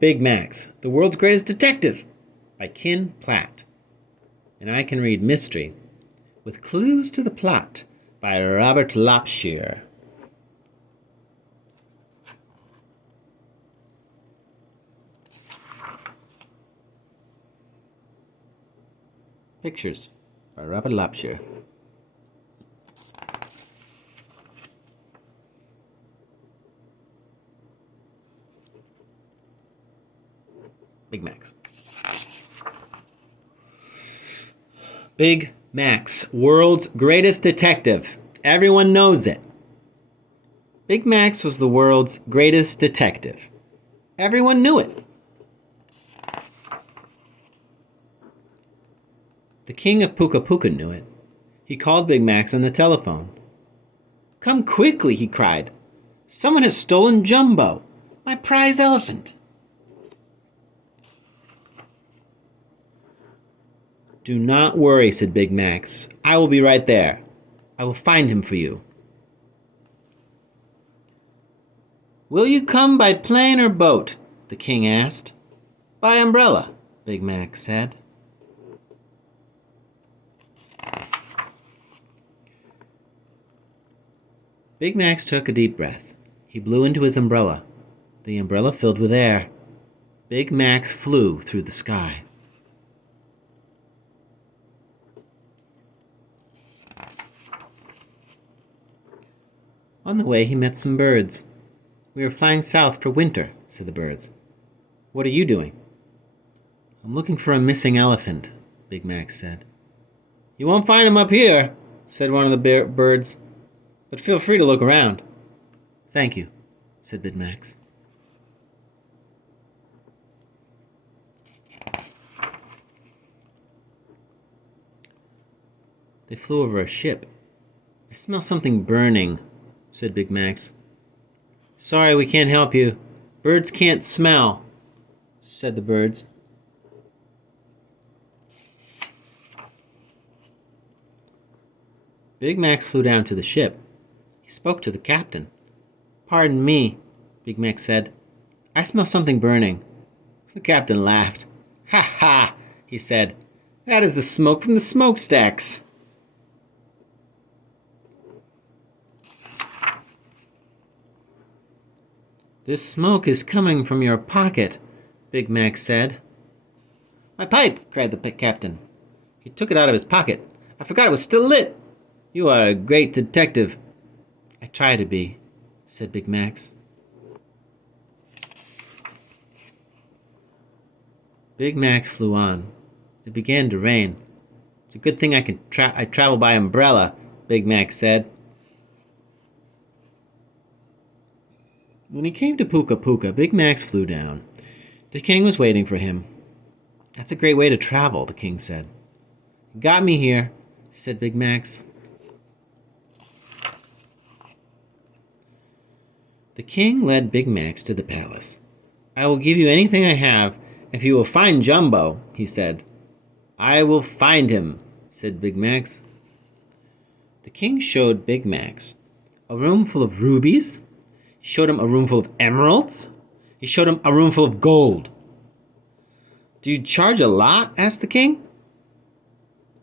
Big Max, The World's Greatest Detective by Ken Platt. And I can read mystery with clues to the plot by Robert Lopshire. Pictures by Robert Lopshire. Big Max. Big Max, world's greatest detective. Everyone knows it. Big Max was the world's greatest detective. Everyone knew it. The king of Puka Puka knew it. He called Big Max on the telephone. "Come quickly," he cried. "Someone has stolen Jumbo, my prize elephant." "Do not worry," said Big Max. "I will be right there. I will find him for you." "Will you come by plane or boat?" the king asked. "By umbrella," Big Max said. Big Max took a deep breath. He blew into his umbrella. The umbrella filled with air. Big Max flew through the sky. On the way, he met some birds. "We are flying south for winter," said the birds. "What are you doing?" "I'm looking for a missing elephant," Big Max said. "You won't find him up here," said one of the birds. "But feel free to look around." "Thank you," said Big Max. They flew over a ship. "I smell something burning," said Big Max. "Sorry, we can't help you. Birds can't smell," said the birds. Big Max flew down to the ship. He spoke to the captain. "Pardon me," Big Max said. "I smell something burning." The captain laughed. "Ha ha," he said. "That is the smoke from the smokestacks." "This smoke is coming from your pocket," Big Max said. "My pipe!" cried the captain. He took it out of his pocket. "I forgot it was still lit. You are a great detective." "I try to be," said Big Max. Big Max flew on. It began to rain. "It's a good thing I travel by umbrella," Big Max said. When he came to Puka Puka, Big Max flew down. The king was waiting for him. "That's a great way to travel," the king said. "You got me here," said Big Max. The king led Big Max to the palace. "I will give you anything I have if you will find Jumbo," he said. "I will find him," said Big Max. The king showed Big Max a room full of rubies. He showed him a room full of emeralds. He showed him a room full of gold. "Do you charge a lot?" asked the king.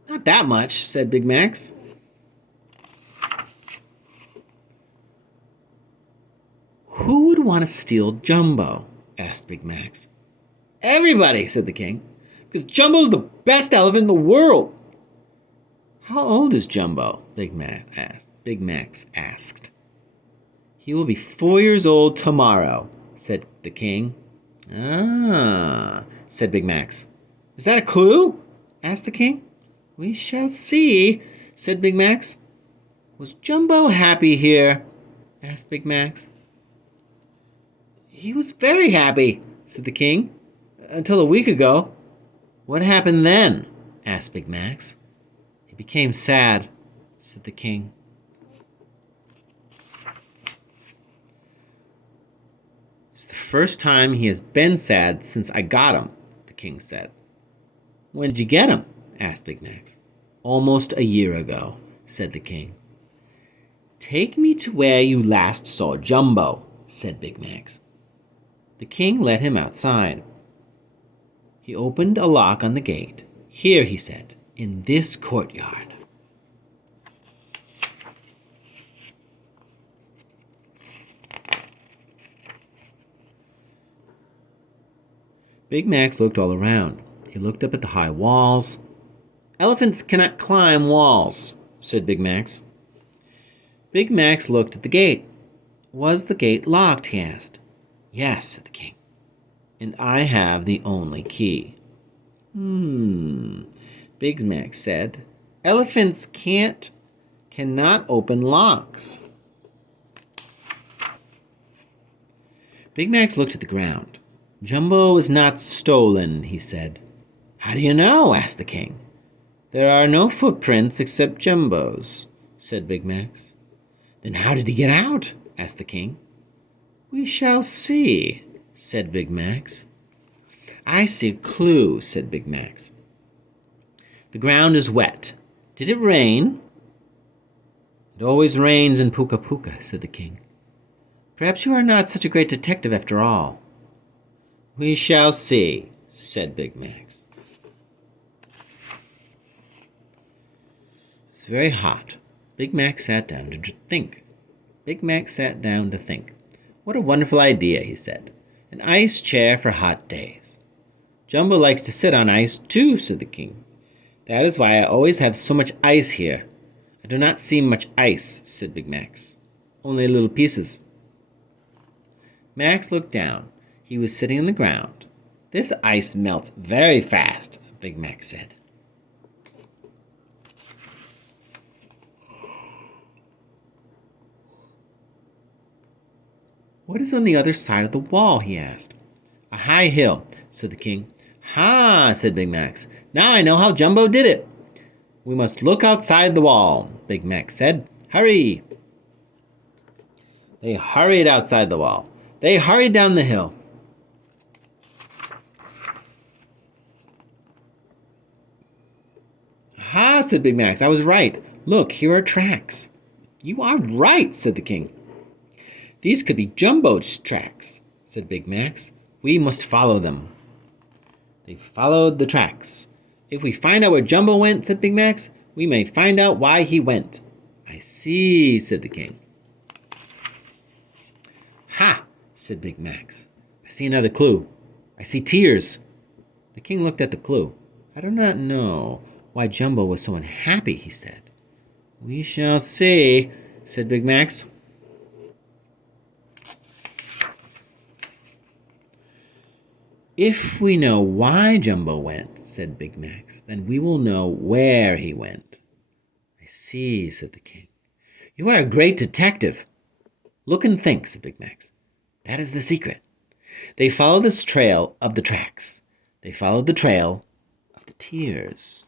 "Not that much," said Big Max. "Who would want to steal Jumbo?" asked Big Max. "Everybody," said the king, "because Jumbo's the best elephant in the world." "How old is Jumbo?" Big Max asked. "He will be 4 years old tomorrow," said the king. "Ah," said Big Max. "Is that a clue?" asked the king. "We shall see," said Big Max. "Was Jumbo happy here?" asked Big Max. "He was very happy," said the king, "until a week ago." "What happened then?" asked Big Max. "He became sad," said the king. "It's the first time he has been sad since I got him," the king said. "When did you get him?" asked Big Max. "Almost a year ago," said the king. "Take me to where you last saw Jumbo," said Big Max. The king led him outside. He opened a lock on the gate. "Here," he said, "in this courtyard." Big Max looked all around. He looked up at the high walls. "Elephants cannot climb walls," said Big Max. Big Max looked at the gate. "Was the gate locked?" he asked. "Yes," said the king. "And I have the only key." Big Max said. "Elephants cannot open locks." Big Max looked at the ground. "Jumbo is not stolen," he said. "How do you know?" asked the king. "There are no footprints except Jumbo's," said Big Max. "Then how did he get out?" asked the king. "We shall see," said Big Max. "I see a clue," said Big Max. "The ground is wet. Did it rain?" "It always rains in Puka Puka," said the king. "Perhaps you are not such a great detective after all." "We shall see," said Big Max. It was very hot. Big Max sat down to think. Big Max sat down to think. "What a wonderful idea," he said. "An ice chair for hot days." "Jumbo likes to sit on ice too," said the king. "That is why I always have so much ice here." "I do not see much ice," said Big Max. "Only little pieces." Max looked down. He was sitting on the ground. "This ice melts very fast," Big Max said. "What is on the other side of the wall?" he asked. "A high hill," said the king. "Ha!" said Big Max. "Now I know how Jumbo did it." "We must look outside the wall," Big Max said. "Hurry!" They hurried outside the wall. They hurried down the hill. "Ha!" said Big Max. "I was right. Look, here are tracks." "You are right," said the king. "These could be Jumbo's tracks," said Big Max. "We must follow them." They followed the tracks. "If we find out where Jumbo went," said Big Max, "we may find out why he went." "I see," said the king. "Ha!" said Big Max. "I see another clue. I see tears." The king looked at the clue. "I do not know why Jumbo was so unhappy," he said. "We shall see," said Big Max. "If we know why Jumbo went," said Big Max, "then we will know where he went." "I see," said the king. "You are a great detective." "Look and think," said Big Max. "That is the secret." They followed this trail of the tracks. They followed the trail of the tears.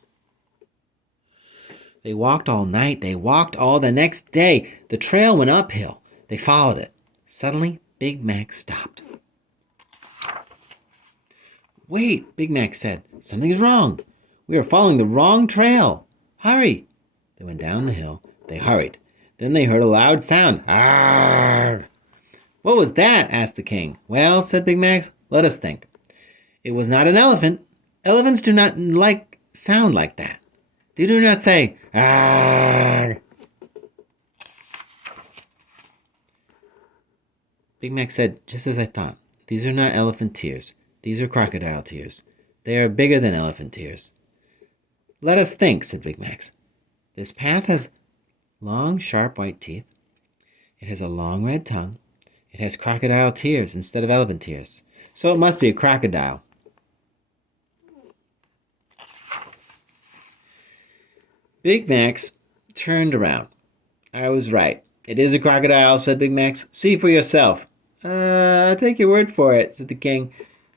They walked all night. They walked all the next day. The trail went uphill. They followed it. Suddenly, Big Max stopped. "Wait," Big Max said. "Something is wrong. We are following the wrong trail. Hurry." They went down the hill. They hurried. Then they heard a loud sound. "Arrgh!" "What was that?" asked the king. "Well," said Big Max, "let us think. It was not an elephant. Elephants do not sound like that. They do not say, 'Arrgh!'" Big Max said, "Just as I thought. These are not elephant tears. These are crocodile tears. They are bigger than elephant tears." "Let us think," said Big Max. "This path has long, sharp white teeth. It has a long red tongue. It has crocodile tears instead of elephant tears. So it must be a crocodile." Big Max turned around. "I was right. It is a crocodile," said Big Max. "See for yourself." I'll take your word for it," said the king.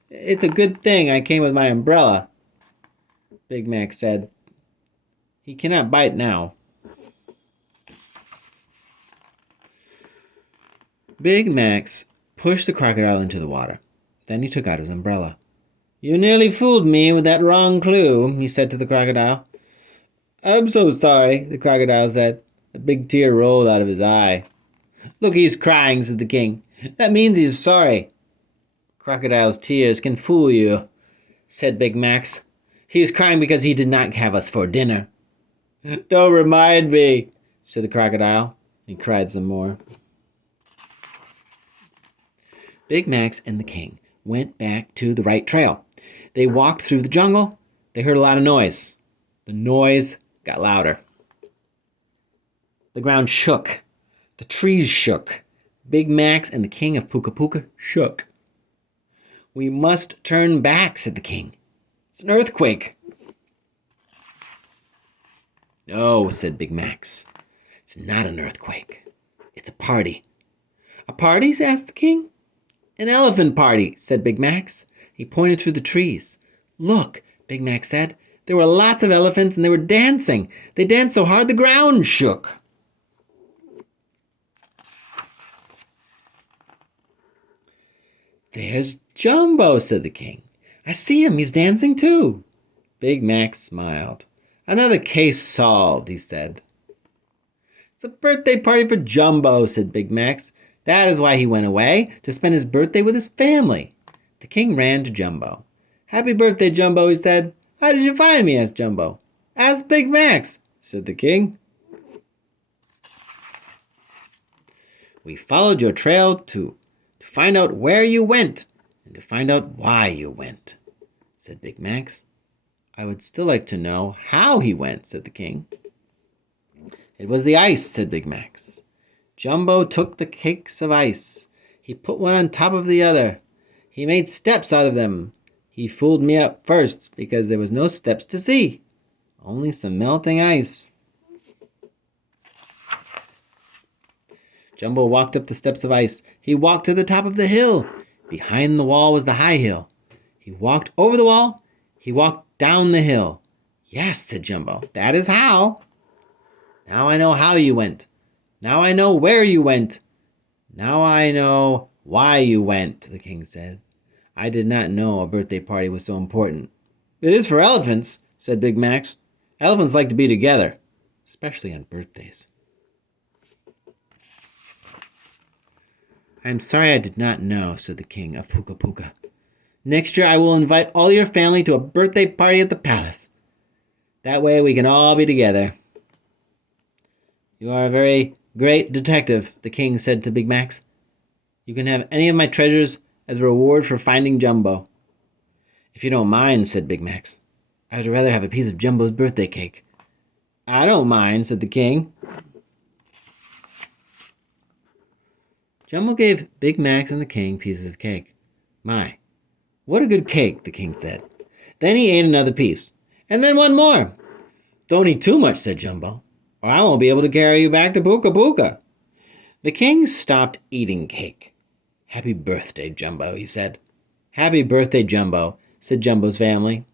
"It's a good thing I came with my umbrella," Big Max said. "He cannot bite now." Big Max pushed the crocodile into the water. Then he took out his umbrella. "You nearly fooled me with that wrong clue," he said to the crocodile. "I'm so sorry," the crocodile said. A big tear rolled out of his eye. "Look, he's crying," said the king. "That means he's sorry." Crocodile's tears can fool you, said Big Max. He is crying because he did not have us for dinner. Don't remind me, said the crocodile. He cried some more. Big Max and the king went back to the right trail. They walked through the jungle. They heard a lot of noise. The noise got louder. The ground shook. The trees shook. Big Max and the king of Puka Puka shook. We must turn back, said the king. It's an earthquake. No, said Big Max. It's not an earthquake. It's a party. A party? Asked the king. An elephant party, said Big Max. He pointed through the trees. Look, Big Max said. There were lots of elephants and they were dancing. They danced so hard the ground shook. There's Jumbo, said the king. I see him. He's dancing too. Big Max smiled. Another case solved, he said. It's a birthday party for Jumbo, said Big Max. That is why he went away, to spend his birthday with his family. The king ran to Jumbo. Happy birthday, Jumbo, he said. How did you find me? Asked Jumbo. Ask Big Max, said the king. We followed your trail to find out where you went and to find out why you went, said Big Max. I would still like to know how he went, said the king. It was the ice, said Big Max. Jumbo took the cakes of ice. He put one on top of the other. He made steps out of them. He fooled me up first because there was no steps to see, only some melting ice. Jumbo walked up the steps of ice. He walked to the top of the hill. Behind the wall was the high hill. He walked over the wall. He walked down the hill. Yes, said Jumbo, that is how. Now I know how you went. Now I know where you went. Now I know why you went, the king said. I did not know a birthday party was so important. It is for elephants, said Big Max. Elephants like to be together, especially on birthdays. I am sorry I did not know, said the king of Puka Puka. Next year I will invite all your family to a birthday party at the palace. That way we can all be together. You are a very great detective, the king said to Big Max. You can have any of my treasures as a reward for finding Jumbo. If you don't mind, said Big Max. I would rather have a piece of Jumbo's birthday cake. I don't mind, said the king. Jumbo gave Big Max and the king pieces of cake. My, what a good cake, the king said. Then he ate another piece, and then one more. Don't eat too much, said Jumbo, or I won't be able to carry you back to Puka Puka. The king stopped eating cake. Happy birthday, Jumbo, he said. Happy birthday, Jumbo, said Jumbo's family.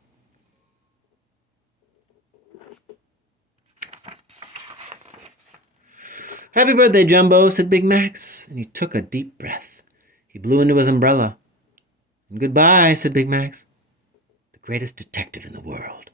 Happy birthday, Jumbo, said Big Max, and he took a deep breath. He blew into his umbrella. And goodbye, said Big Max, the greatest detective in the world.